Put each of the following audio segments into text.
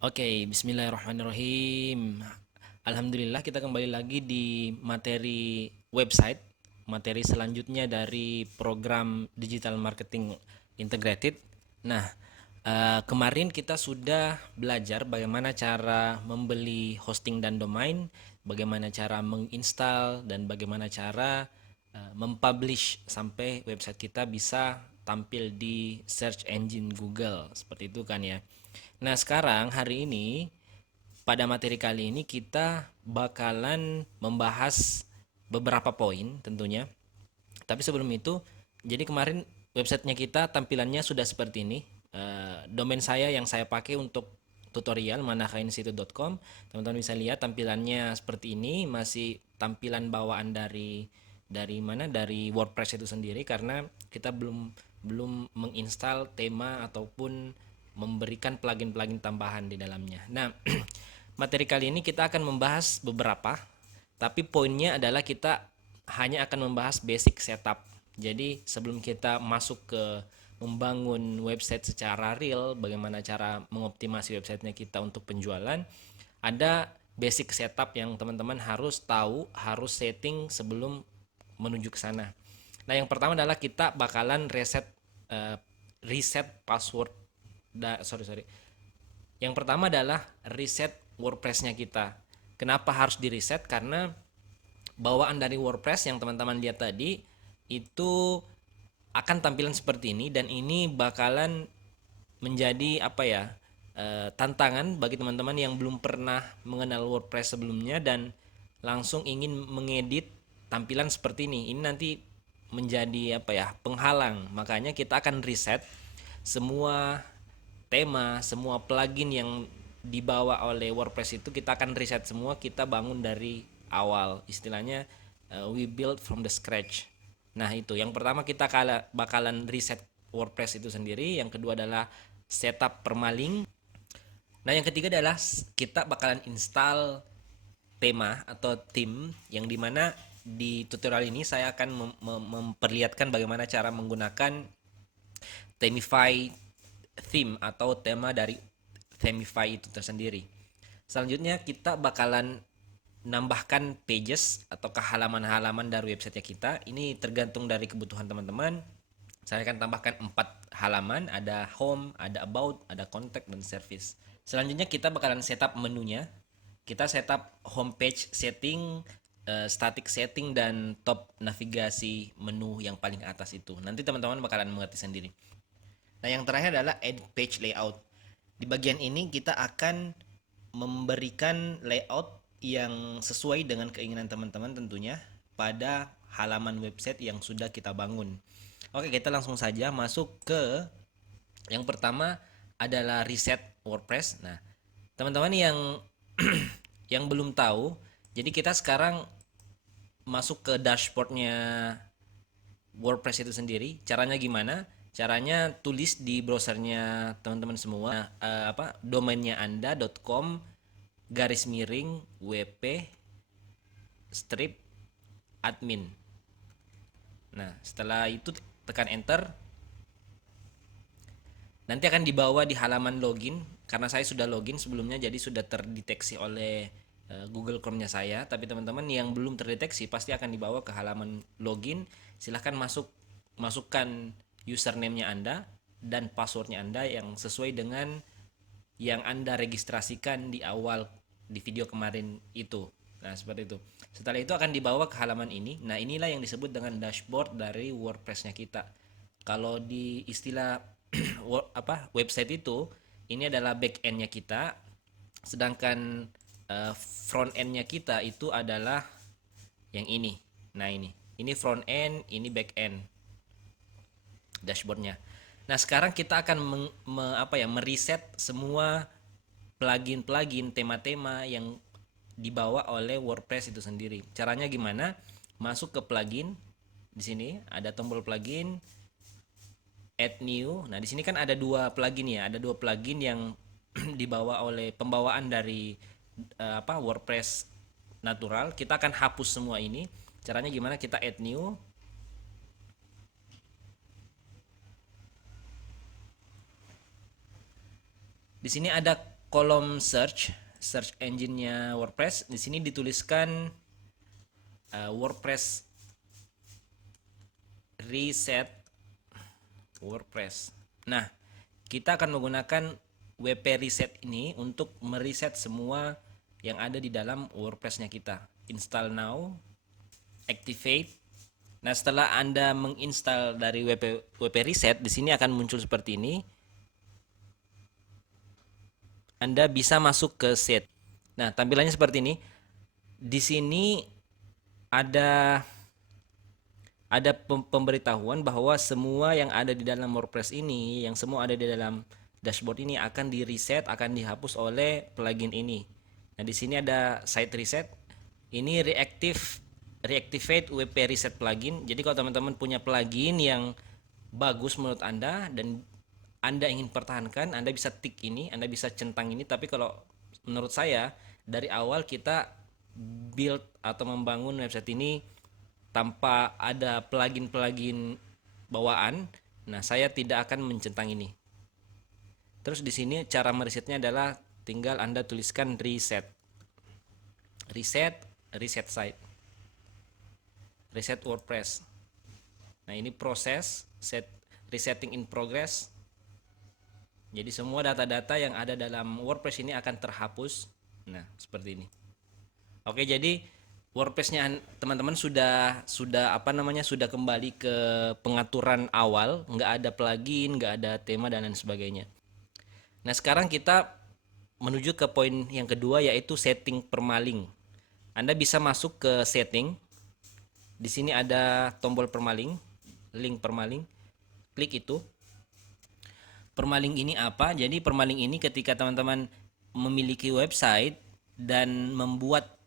Oke, bismillahirrahmanirrahim. Alhamdulillah kita kembali lagi di materi website, materi selanjutnya dari program Digital Marketing Integrated. Nah, kemarin kita sudah belajar bagaimana cara membeli hosting dan domain, bagaimana cara menginstal, dan bagaimana cara mempublish sampai website kita bisa tampil di search engine Google. Seperti itu kan ya. Nah, sekarang hari ini pada materi kali ini kita bakalan membahas beberapa poin tentunya. Tapi sebelum itu, jadi kemarin websitenya kita tampilannya sudah seperti ini. Domain saya yang saya pakai untuk tutorial manakainstitute.com. Teman-teman bisa lihat tampilannya seperti ini, masih tampilan bawaan dari mana? Dari WordPress itu sendiri karena kita belum belum menginstal tema ataupun memberikan plugin-plugin tambahan di dalamnya. Nah, materi kali ini kita akan membahas beberapa, tapi poinnya adalah kita hanya akan membahas basic setup. Jadi sebelum kita masuk ke membangun website secara real, bagaimana cara mengoptimasi websitenya kita untuk penjualan, ada basic setup yang teman-teman harus tahu, harus setting sebelum menuju ke sana. Nah, yang pertama adalah kita bakalan uh, reset password. Sorry sorry. Yang pertama adalah reset WordPress-nya kita. Kenapa harus di reset? Karena bawaan dari WordPress yang teman-teman lihat tadi itu akan tampilan seperti ini, dan ini bakalan menjadi apa ya, tantangan bagi teman-teman yang belum pernah mengenal WordPress sebelumnya dan langsung ingin mengedit tampilan seperti ini. Ini nanti menjadi apa ya, penghalang. Makanya kita akan reset semua tema, semua plugin yang dibawa oleh WordPress itu kita akan reset semua, kita bangun dari awal. Istilahnya we build from the scratch. Nah, itu yang pertama kita bakalan reset WordPress itu sendiri, yang kedua adalah setup permaling. Nah, yang ketiga adalah kita bakalan install tema atau theme, yang dimana di tutorial ini saya akan memperlihatkan bagaimana cara menggunakan Themify theme atau tema dari Themify itu tersendiri. Selanjutnya kita bakalan nambahkan pages atau halaman-halaman dari website kita. Ini tergantung dari kebutuhan teman-teman. Saya akan tambahkan 4 halaman, ada home, ada about, ada contact, dan service. Selanjutnya kita bakalan setup menunya. Kita setup homepage setting, static setting, dan top navigasi menu yang paling atas itu. Nanti teman-teman bakalan mengerti sendiri. Nah, yang terakhir adalah add page layout. Di bagian ini kita akan memberikan layout yang sesuai dengan keinginan teman-teman tentunya pada halaman website yang sudah kita bangun. Oke, kita langsung saja masuk ke yang pertama adalah reset WordPress. Nah, teman-teman yang yang belum tahu, jadi kita sekarang masuk ke dashboardnya WordPress itu sendiri. Caranya gimana? Caranya tulis di browsernya teman-teman semua, domainnya anda .com garis miring wp strip admin. Nah, setelah itu tekan enter. Nanti akan dibawa di halaman login. Karena saya sudah login sebelumnya, jadi sudah terdeteksi oleh Google Chrome-nya saya. Tapi teman-teman yang belum terdeteksi pasti akan dibawa ke halaman login. Silahkan masukkan username-nya Anda dan passwordnya Anda yang sesuai dengan yang Anda registrasikan di awal di video kemarin itu. Nah, seperti itu. Setelah itu akan dibawa ke halaman ini. Nah, inilah yang disebut dengan dashboard dari WordPress-nya kita. Kalau di istilah website itu, ini adalah back end-nya kita, sedangkan front end-nya kita itu adalah yang ini. Nah, ini front end, ini back end dashboardnya. Nah, sekarang kita akan mereset semua plugin-plugin, tema-tema yang dibawa oleh WordPress itu sendiri. Caranya gimana? Masuk ke plugin. Di sini ada tombol plugin, add new. Nah, di sini kan ada dua plugin ya, ada dua plugin yang dibawa oleh pembawaan dari WordPress natural. Kita akan hapus semua ini. Caranya gimana? Kita add new. Di sini ada kolom search engine-nya WordPress, di sini dituliskan WordPress reset WordPress. Nah, kita akan menggunakan WP reset ini untuk mereset semua yang ada di dalam WordPress-nya kita. Install now, activate. Nah, setelah Anda menginstal dari WP reset, di sini akan muncul seperti ini. Anda bisa masuk ke set. Nah, tampilannya seperti ini. Di sini ada pemberitahuan bahwa semua yang ada di dalam WordPress ini, yang semua ada di dalam dashboard ini akan di reset, akan dihapus oleh plugin ini. Nah, di sini ada site reset. Ini reactivate WP reset plugin. Jadi kalau teman-teman punya plugin yang bagus menurut Anda dan Anda ingin pertahankan, Anda bisa tick ini, Anda bisa centang ini. Tapi kalau menurut saya dari awal kita build atau membangun website ini tanpa ada plugin-plugin bawaan, nah saya tidak akan mencentang ini. Terus di sini cara meresetnya adalah tinggal Anda tuliskan reset site, reset WordPress. Nah, ini proses resetting in progress. Jadi semua data-data yang ada dalam WordPress ini akan terhapus. Nah, seperti ini. Oke, jadi WordPress-nya teman-teman sudah sudah kembali ke pengaturan awal, nggak ada plugin, nggak ada tema dan lain sebagainya. Nah, sekarang kita menuju ke poin yang kedua, yaitu setting permaling. Anda bisa masuk ke setting. Di sini ada tombol permaling, link permaling. Klik itu. Permaling ini apa? Jadi permaling ini ketika teman-teman memiliki website dan membuat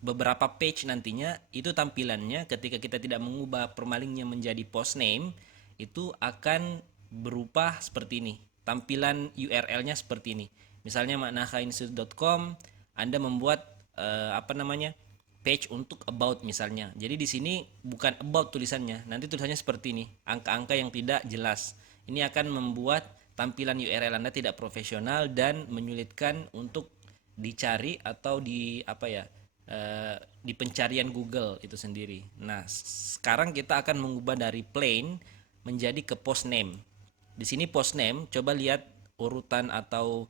beberapa page nantinya, itu tampilannya ketika kita tidak mengubah permalingnya menjadi post name, itu akan berupa seperti ini. Tampilan URL-nya seperti ini. Misalnya maknahkainstitute.com, Anda membuat page untuk about misalnya. Jadi di sini bukan about tulisannya, nanti tulisannya seperti ini, angka-angka yang tidak jelas. Ini akan membuat tampilan URL Anda tidak profesional dan menyulitkan untuk dicari atau di pencarian Google itu sendiri. Nah, sekarang kita akan mengubah dari plain menjadi ke post name. Di sini post name, coba lihat urutan atau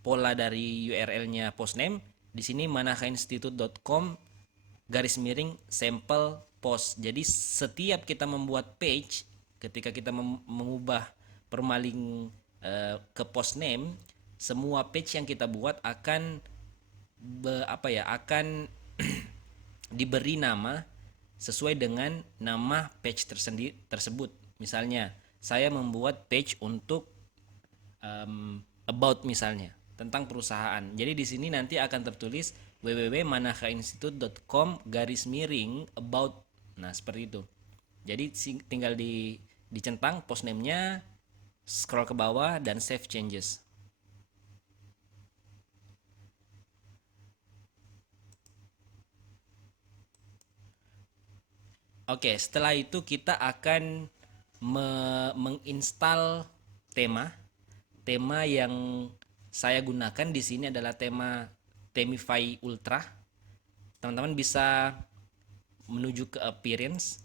pola dari URL-nya post name. Di sini manakainstitute.com _sample post. Jadi setiap kita membuat page, ketika kita mengubah permaling ke post name, semua page yang kita buat akan akan diberi nama sesuai dengan nama page tersebut. Misalnya, saya membuat page untuk about misalnya, tentang perusahaan. Jadi di sini nanti akan tertulis www.manakainstitute.com _about. Nah, seperti itu. Jadi tinggal dicentang post name-nya, scroll ke bawah dan save changes. Oke, setelah itu kita akan menginstal tema yang saya gunakan di sini adalah tema Themify Ultra. Teman-teman bisa menuju ke appearance.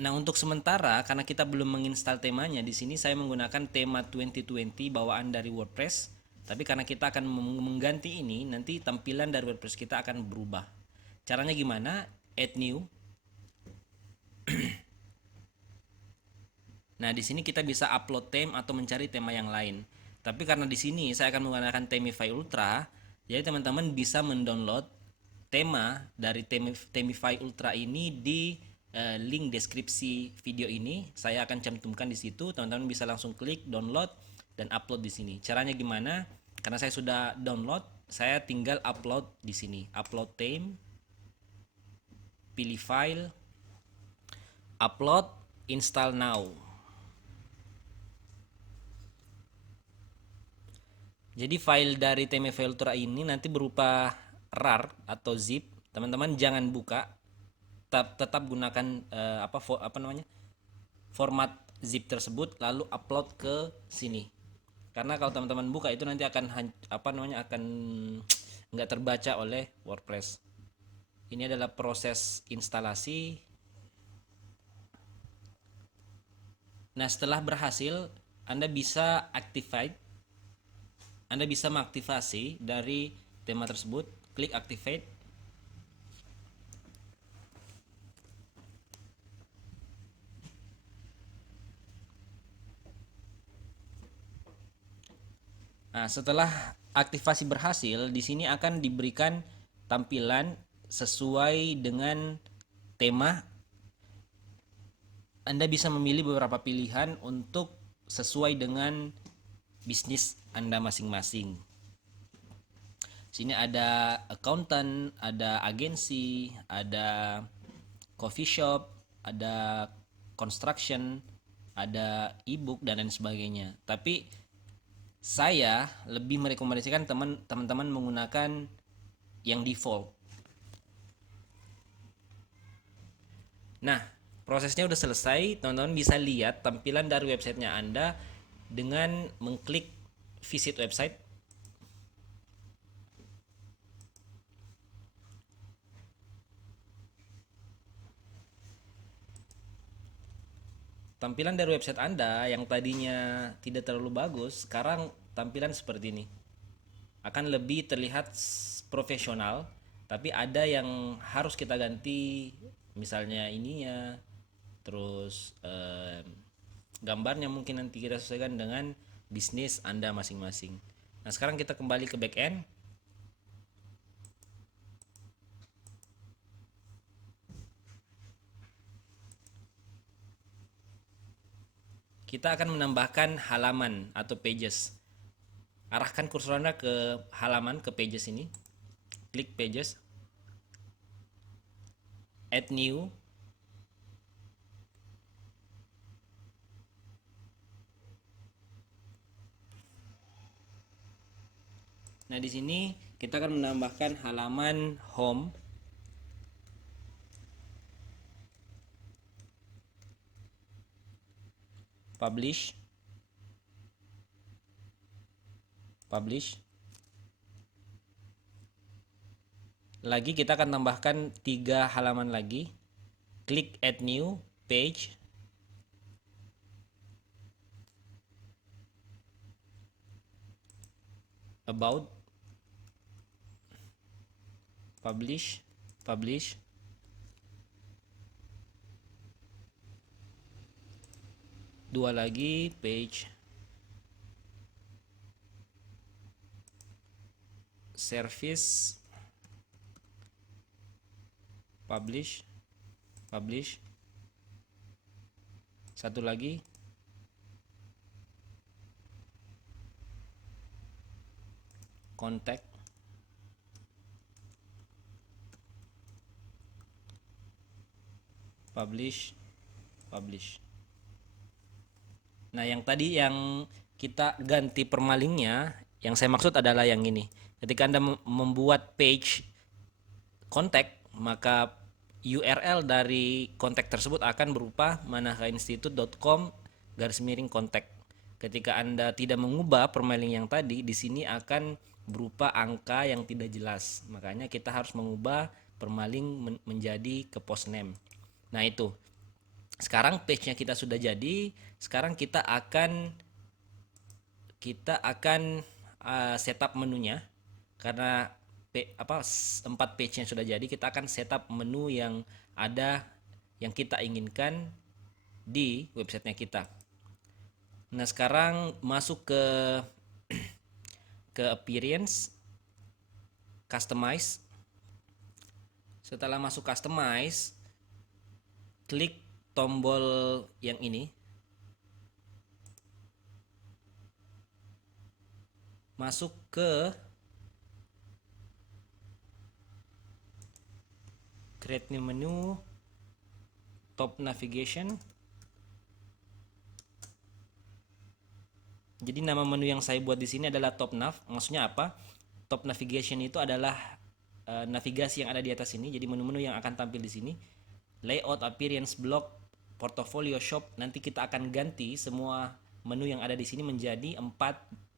Nah, untuk sementara karena kita belum menginstal temanya, di sini saya menggunakan tema 2020 bawaan dari WordPress. Tapi karena kita akan mengganti ini, nanti tampilan dari WordPress kita akan berubah. Caranya gimana? Add new. Nah, di sini kita bisa upload theme atau mencari tema yang lain. Tapi karena di sini saya akan menggunakan Themify Ultra, jadi teman-teman bisa mendownload tema dari Themify Ultra ini di link deskripsi video ini. Saya akan cantumkan di situ. Teman-teman bisa langsung klik download dan upload di sini. Caranya gimana? Karena saya sudah download, saya tinggal upload di sini. Upload theme, pilih file, upload, install now. Jadi file dari Themify Ultra ini nanti berupa RAR atau zip. Teman-teman jangan buka, tetap gunakan format zip tersebut lalu upload ke sini. Karena kalau teman-teman buka itu nanti akan akan nggak terbaca oleh WordPress. Ini adalah proses instalasi. Nah, setelah berhasil, Anda bisa mengaktifasi dari tema tersebut. Klik activate. Nah, setelah aktivasi berhasil, di sini akan diberikan tampilan sesuai dengan tema. Anda bisa memilih beberapa pilihan untuk sesuai dengan bisnis Anda masing-masing. Sini ada accountant, ada agensi, ada coffee shop, ada construction, ada ebook dan lain sebagainya. Tapi saya lebih merekomendasikan teman-teman menggunakan yang default. Nah, prosesnya udah selesai. Teman-teman bisa lihat tampilan dari websitenya Anda dengan mengklik visit website. Tampilan dari website Anda yang tadinya tidak terlalu bagus, sekarang tampilan seperti ini. Akan lebih terlihat profesional, tapi ada yang harus kita ganti, misalnya ininya, terus gambarnya mungkin nanti kita sesuaikan dengan bisnis Anda masing-masing. Nah, sekarang kita kembali ke back end. Kita akan menambahkan halaman atau pages. Arahkan kursor Anda ke halaman, ke pages ini. Klik pages. Add new. Nah, di sini kita akan menambahkan halaman home. Publish. Lagi kita akan tambahkan 3 halaman lagi. Klik add new page. About. Publish. 2 lagi page. Service. Publish. 1 lagi. Contact. Publish. Nah, yang tadi yang kita ganti permalingnya, yang saya maksud adalah yang ini. Ketika Anda membuat page kontak, maka URL dari kontak tersebut akan berupa manakainstitute.com/kontak. Ketika Anda tidak mengubah permailing yang tadi, di sini akan berupa angka yang tidak jelas. Makanya kita harus mengubah permaling menjadi ke post name. Nah, itu. Sekarang page-nya kita sudah jadi. Sekarang kita akan setup menunya. Karena 4 page yang sudah jadi, kita akan setup menu yang ada yang kita inginkan di websitenya kita. Nah, sekarang masuk ke appearance, customize. Setelah masuk customize, klik tombol yang ini, masuk ke create new menu, top navigation. Jadi nama menu yang saya buat di sini adalah top nav. Maksudnya apa? Top navigation itu adalah navigasi yang ada di atas ini. Jadi menu-menu yang akan tampil di sini. Layout, appearance, block, portfolio shop, nanti kita akan ganti semua menu yang ada di sini menjadi 4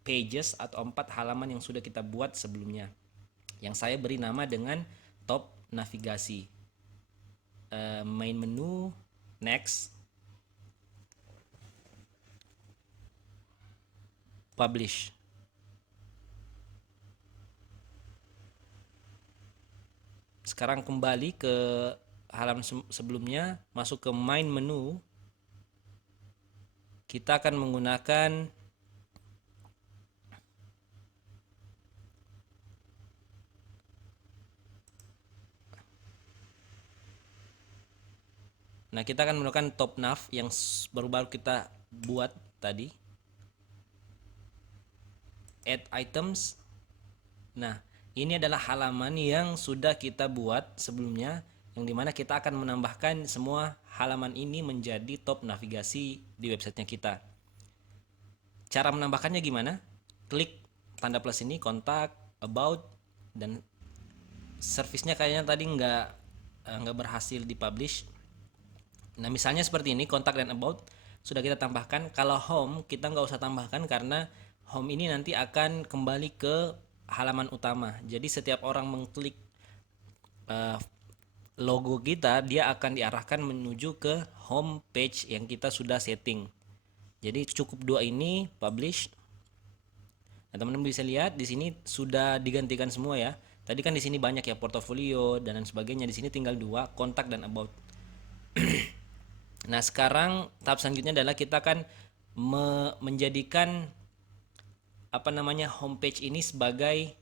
pages atau 4 halaman yang sudah kita buat sebelumnya, yang saya beri nama dengan top navigasi. Main menu, next, publish. Sekarang kembali ke halaman sebelumnya, masuk ke main menu. Kita akan menggunakan kita akan menggunakan top nav yang baru-baru kita buat tadi. Add items. Nah, ini adalah halaman yang sudah kita buat sebelumnya, yang dimana kita akan menambahkan semua halaman ini menjadi top navigasi di websitenya kita. Cara menambahkannya gimana? Klik tanda plus ini, kontak, about, dan servisnya kayaknya tadi nggak berhasil dipublish. Nah, misalnya seperti ini, kontak dan about sudah kita tambahkan. Kalau home kita nggak usah tambahkan karena home ini nanti akan kembali ke halaman utama. Jadi setiap orang mengklik logo kita, dia akan diarahkan menuju ke home page yang kita sudah setting. Jadi cukup dua ini, publish. Nah, teman-teman bisa lihat di sini sudah digantikan semua ya. Tadi kan di sini banyak ya, portofolio dan lain sebagainya. Di sini tinggal dua, kontak dan about. Nah, sekarang tahap selanjutnya adalah kita akan menjadikan homepage ini sebagai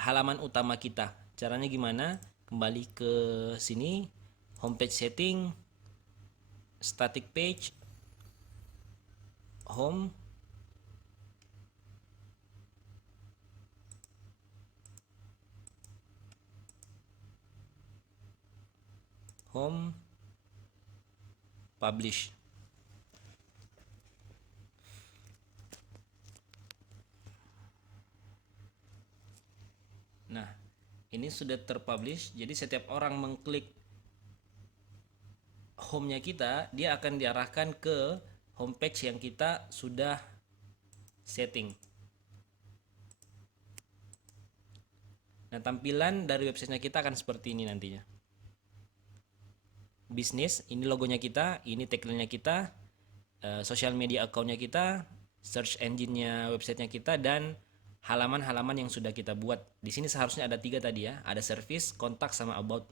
halaman utama kita. Caranya gimana? Kembali ke sini, homepage setting, static page, home, publish. Nah, ini sudah terpublish. Jadi setiap orang mengklik home-nya kita, dia akan diarahkan ke homepage yang kita sudah setting. Nah, tampilan dari websitenya kita akan seperti ini nantinya. Bisnis, ini logonya kita, ini tagline-nya kita, social media account-nya kita, search engine-nya websitenya kita, dan halaman-halaman yang sudah kita buat. Di sini seharusnya ada 3 tadi ya, ada service, kontak, sama about.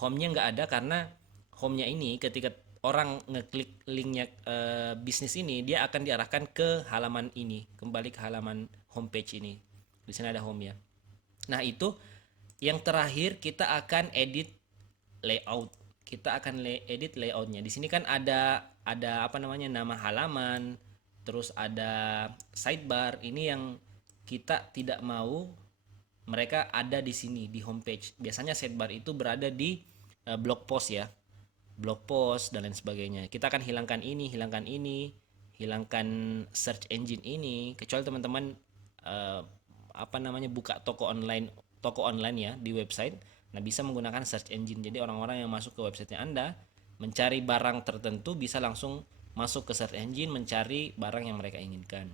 Home-nya nggak ada karena home-nya ini ketika orang ngeklik linknya bisnis ini, dia akan diarahkan ke halaman ini, kembali ke halaman homepage ini. Di sini ada home ya. Nah, itu yang terakhir kita akan edit layout. Kita akan edit layoutnya. Di sini kan ada nama halaman, terus ada sidebar. Ini yang kita tidak mau mereka ada di sini di homepage. Biasanya sidebar itu berada di blog post ya, blog post dan lain sebagainya. Kita akan hilangkan ini, hilangkan search engine ini, kecuali teman-teman buka toko online ya di website. Nah, bisa menggunakan search engine. Jadi orang-orang yang masuk ke websitenya Anda mencari barang tertentu bisa langsung masuk ke search engine mencari barang yang mereka inginkan.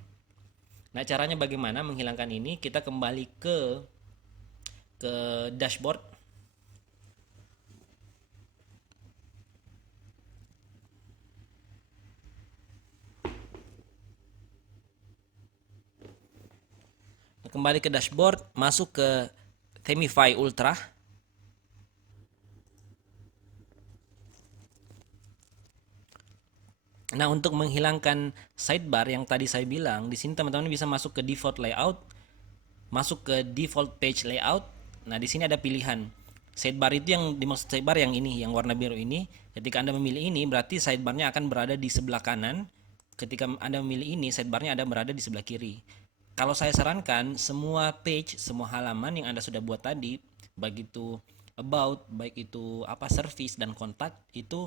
Nah, caranya bagaimana menghilangkan ini? Kita kembali ke dashboard. Kembali ke dashboard, masuk ke Themify Ultra. Nah, untuk menghilangkan sidebar yang tadi saya bilang, di sini teman-teman bisa masuk ke default layout, masuk ke default page layout. Nah, di sini ada pilihan. Sidebar itu yang dimaksud sidebar yang ini, yang warna biru ini. Ketika Anda memilih ini, berarti sidebarnya akan berada di sebelah kanan. Ketika Anda memilih ini, sidebarnya ada berada di sebelah kiri. Kalau saya sarankan, semua page, semua halaman yang Anda sudah buat tadi, baik itu about, baik itu service dan kontak, itu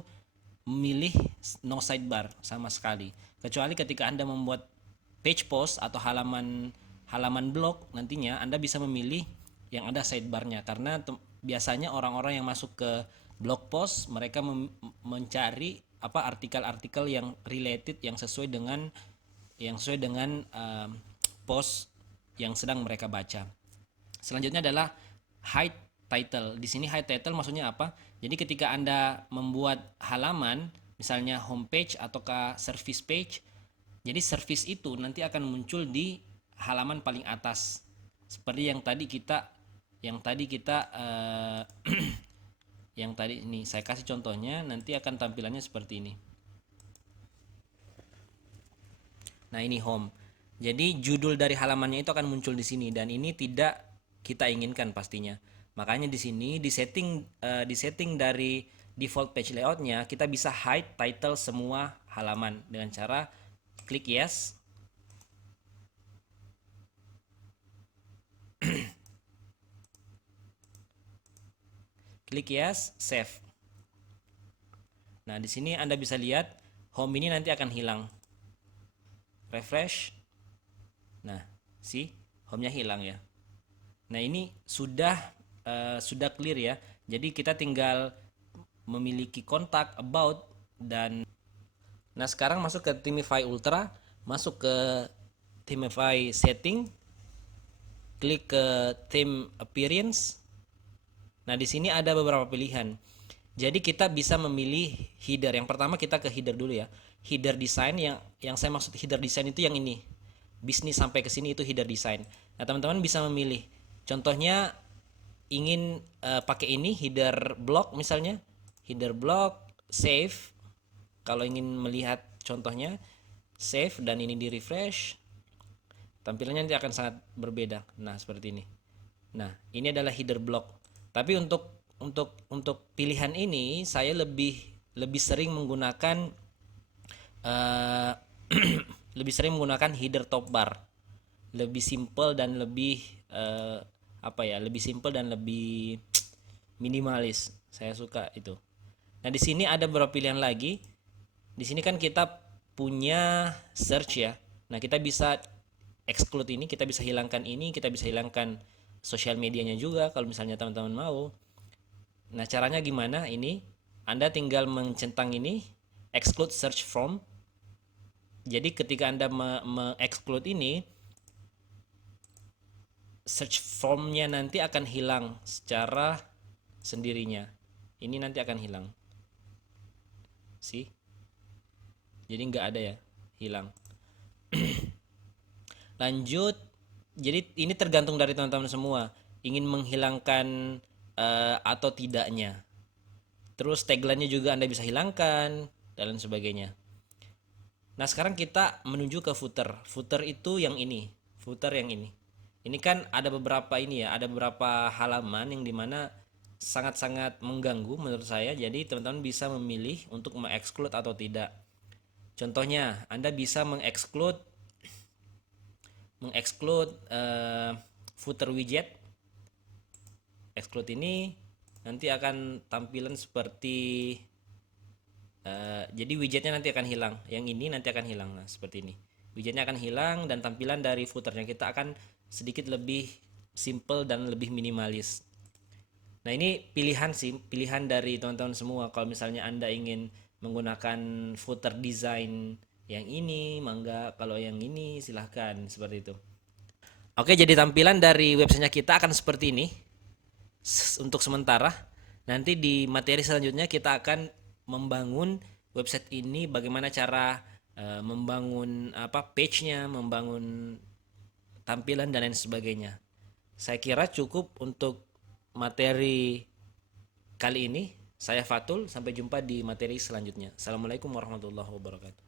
memilih no sidebar sama sekali. Kecuali ketika Anda membuat page post atau halaman blog, nantinya Anda bisa memilih yang ada sidebarnya, karena biasanya orang-orang yang masuk ke blog post, mereka mencari apa artikel-artikel yang related, yang sesuai dengan post yang sedang mereka baca. Selanjutnya adalah hide title. Di sini hide title maksudnya apa? Jadi ketika Anda membuat halaman, misalnya homepage ataukah service page, jadi service itu nanti akan muncul di halaman paling atas. Seperti yang tadi kita yang tadi ini saya kasih contohnya, nanti akan tampilannya seperti ini. Nah, ini home. Jadi judul dari halamannya itu akan muncul di sini, dan ini tidak kita inginkan pastinya. Makanya di sini di setting dari default page layoutnya, kita bisa hide title semua halaman dengan cara klik yes. Klik yes, save. Nah, di sini Anda bisa lihat home ini nanti akan hilang. Refresh. Nah, home-nya hilang ya. Nah, ini sudah clear ya. Jadi kita tinggal memiliki kontak, about, dan nah sekarang masuk ke Themify Ultra, masuk ke Themify setting, klik ke theme appearance. Nah, di sini ada beberapa pilihan. Jadi kita bisa memilih header. Yang pertama kita ke header dulu ya. Header design, yang saya maksud header design itu yang ini. Bisnis sampai ke sini itu header design. Nah, teman-teman bisa memilih. Contohnya ingin pakai ini header block misalnya. Header block, save. Kalau ingin melihat contohnya, save, dan ini di refresh. Tampilannya nanti akan sangat berbeda. Nah, seperti ini. Nah, ini adalah header block. Tapi untuk pilihan ini saya lebih sering menggunakan lebih sering menggunakan header top bar. Lebih simple dan lebih lebih simple dan lebih minimalis. Saya suka itu. Nah, di sini ada beberapa pilihan lagi. Di sini kan kita punya search ya. Nah, kita bisa exclude ini, kita bisa hilangkan ini, kita bisa hilangkan sosial medianya juga kalau misalnya teman-teman mau. Nah, caranya gimana? Ini Anda tinggal mencentang ini exclude search from. Jadi ketika Anda exclude ini, search formnya nanti akan hilang secara sendirinya. Ini nanti akan hilang. Jadi nggak ada ya, hilang. Lanjut. Jadi ini tergantung dari teman-teman semua, ingin menghilangkan atau tidaknya. Terus tagline-nya juga Anda bisa hilangkan dan lain sebagainya. Nah, sekarang kita menuju ke footer. Footer itu yang ini. Footer yang ini. Ini kan ada beberapa halaman yang dimana sangat-sangat mengganggu menurut saya. Jadi teman-teman bisa memilih untuk mengexclude atau tidak. Contohnya, Anda bisa mengexclude footer widget. Exclude ini nanti akan tampilan seperti jadi widgetnya nanti akan hilang. Yang ini nanti akan hilang. Nah, seperti ini. Widgetnya akan hilang dan tampilan dari footernya kita akan sedikit lebih simple dan lebih minimalis. Nah, ini pilihan dari teman-teman semua. Kalau misalnya Anda ingin menggunakan footer design yang ini, mangga. Kalau yang ini silahkan, seperti itu. Oke, jadi tampilan dari websitenya kita akan seperti ini untuk sementara. Nanti di materi selanjutnya kita akan membangun website ini, bagaimana cara membangun page-nya, membangun tampilan dan lain sebagainya. Saya kira cukup untuk materi kali ini. Saya Fatul, sampai jumpa di materi selanjutnya. Assalamualaikum warahmatullahi wabarakatuh.